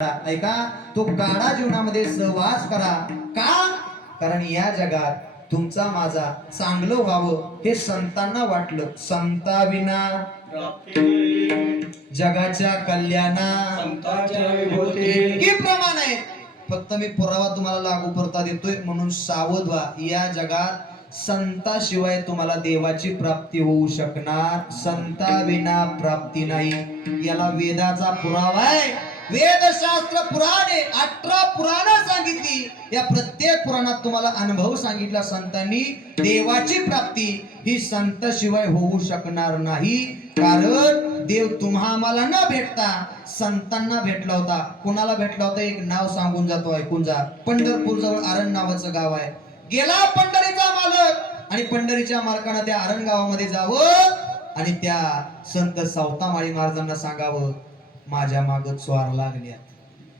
ऐका, तो काळा जीवनामध्ये सहवास करा. का? कारण या जगात तुमचा माझा चांगलं व्हावं हे संतांना वाटलं. संताविना जगाच्या कल्याणा हे प्रमाण आहे. फक्त मी पुरावा तुम्हाला लागू करता देतोय, म्हणून सावध व्हा. या जगात संताशिवाय तुम्हाला देवाची प्राप्ती होऊ शकणार. संताविना प्राप्ती नाही. याला वेदाचा पुरावा आहे. वेदशास्त्र पुराणे 18 पुराणं सांगितली. या प्रत्येक पुराणात तुम्हाला अनुभव सांगितला संतांनी. देवाची प्राप्ती ही संत शिवाय होऊ शकणार नाही. कारण देव तुम्हा आम्हाला न भेटता संतांना भेटला होता. कुणाला भेटला होता? एक नाव सांगून जातो, ऐकून जा. पंढरपूर जवळ आरण नावाचं गाव आहे. गेला पंढरीचा मालक आणि पंढरीच्या मालकानं त्या आरण गावामध्ये जावं आणि त्या संत सावतामाळी महाराजांना सांगावं, माझ्या माग स्वार लागल्या,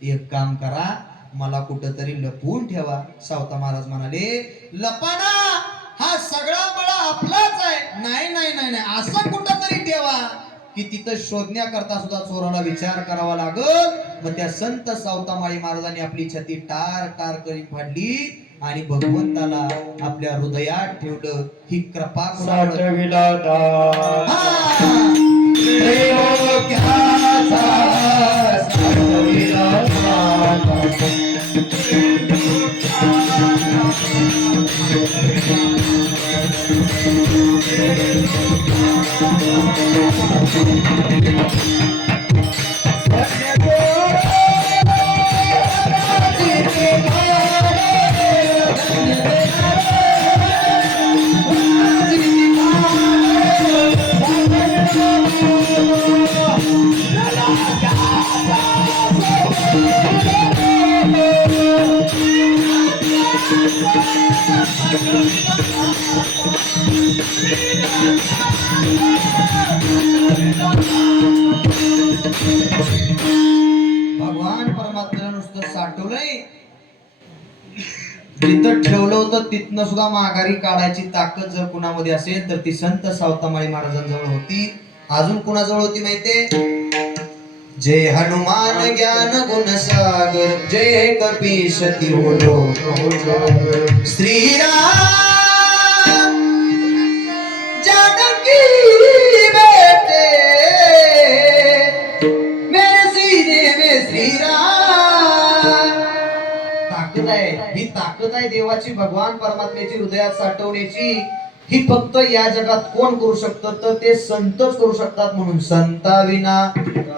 एक काम करा, मला कुठंतरी लपवून ठेवा. सावता महाराज म्हणाले, लपाना, हा सगळा मळा आपलाच आहे. नाही नाही नाही नाही, असं कुठंतरी ठेवा की तिथं शोधण्याकरता सुद्धा चोराला विचार करावा लागल. मग त्या संत सावतामाळी महाराजांनी आपली छाती टार टार करीत फाडली आणि भगवंताला आपल्या हृदयात ठेवलं. ही कृपा भगवान परमात्म्याला नुसतं साठवलंय, जिथं ठेवलं होतं तिथनं सुद्धा माघारी काढायची ताकद जर कुणामध्ये असेल तर ती संत सावतामाळी महाराजांजवळ होती. अजून कुणाजवळ होती माहितीये? जय हनुमान ज्ञान गुण सागर, जय कपीशती बोलो श्रीराम जानकी बेटे मेरे सीने में श्रीराम. ताकद आहे, ही ताकद आहे देवाची, भगवान परमात्म्याची हृदयात साठवण्याची. ही फक्त या जगात कोण करू शकतं? तर ते संतच करू शकतात. म्हणून संताविना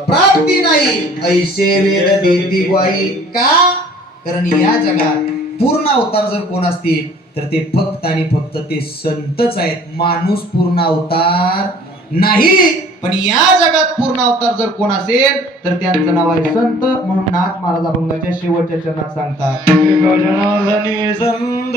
प्राप्ती नाही, ऐसे वेद देती ग्वाही. का? कारण या जगात पूर्ण अवतार जर कोण असतील तर ते फक्त आणि फक्त ते संतच आहेत. माणूस पूर्ण अवतार नाही. पण या जगात पूर्ण अवतार जर कोण असेल तर त्यांचं नाव आहे संत. म्हणून नाथ महाराज अभंगाच्या शेवटच्या चरणात सांगतात, संत